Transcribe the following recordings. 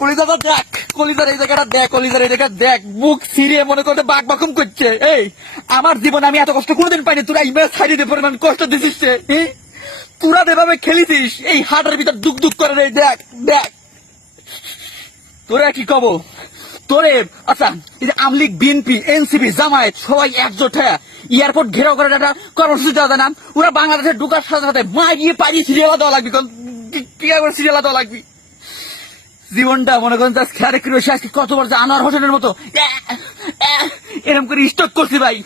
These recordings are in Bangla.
কলিজাটা দেখ, কলিজার এই জায়গাটা দেখ, কলিজার এই জায়গা দেখ, বুক ছিঁড়ে মনে করতে বাক বাকুম করছে। এই আমার জীবনে আমি এত কষ্ট কোনোদিন পাইনি, তোরা এই ম্যাচ ছাড়িয়ে দিয়ে পরিমাণ কষ্ট দিছিস রে। তোরা যেভাবে খেলিছিস এই হাটের ভিতর দুক দুক করে রে, দেখ দেখ তোরা কি কব তোরে। আচ্ছা এই যে আমলিগ, বিএনপি, এনসিপি, জামায়াত সবাই একজোট হয়ে এয়ারপোর্ট ঘেরাও করে একটা কর্মসূচি দেওয়া যায় না? ওরা বাংলাদেশের ঢুকার সাথে সাথে মারিয়ে পারিয়ে সিরিয়াল দেওয়া লাগবে, কি করে সিরিয়াল দেওয়া লাগবে? জীবনটা মনে করেন খেয়ারে কি রয়েছে আজকে কত বছর আনোয়ার হোসেনের মতো এরকম করে স্টক করছি ভাই,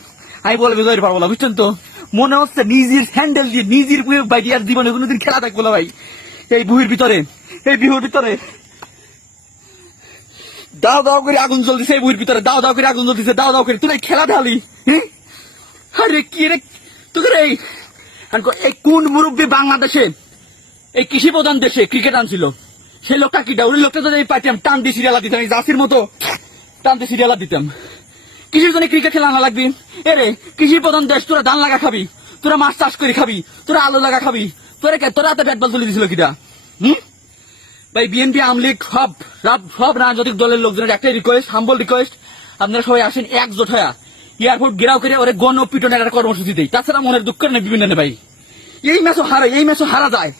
আমি বলে বুঝতে পারবো না, বুঝছেন তো? মনে হচ্ছে নিজের হ্যান্ডেল দিয়ে নিজের বাইরে আর জীবনে কোনোদিন খেলা থাকবো না ভাই। এই বুহির ভিতরে, এই বিহুর ভিতরে দাও দাও করে আগুন জ্বলতেছে, এই বুহির ভিতরে দাও দাও করে আগুন জ্বলতেছে, দাও দাও করে তুই খেলা ঢালি। আরে কি রে তোকে এই কোন মুরব্বী বাংলাদেশে এই কৃষি প্রধান দেশে ক্রিকেট আনছিল? সেই লোকটা কিটা? ওই লোকটা যদি পাইতাম টান দিয়ে সিরিয়ালা দিতাম, এই জাসির মতো টান দিয়ে সিরিয়ালা দিতাম। কৃষির জন্য ক্রিকেট খেলা না লাগবি? এরে কৃষি প্রধান দেশ, তোরা ধান লাগা খাবি, তোরা মাছ চাষ করে খাবি, তোরা আলু লাগা খাবি, তোরা হাতে ব্যাট বল তুলে দিছিল কিটা? ভাই বিএনপি, আমলিগ সব রাজনৈতিক দলের লোকজনের একটাই রিকোয়েস্ট, হাম্বল রিকোয়েস্ট, আপনারা সবাই আসেন একজোট হয়ে এয়ারপোর্ট ঘেরাও করে ওরে গণ পিটনের একটা কর্মসূচি দেয়। তাছাড়া মনের দুঃখ নেই বিভিন্ন ভাই, এই ম্যাচও হারা যায়।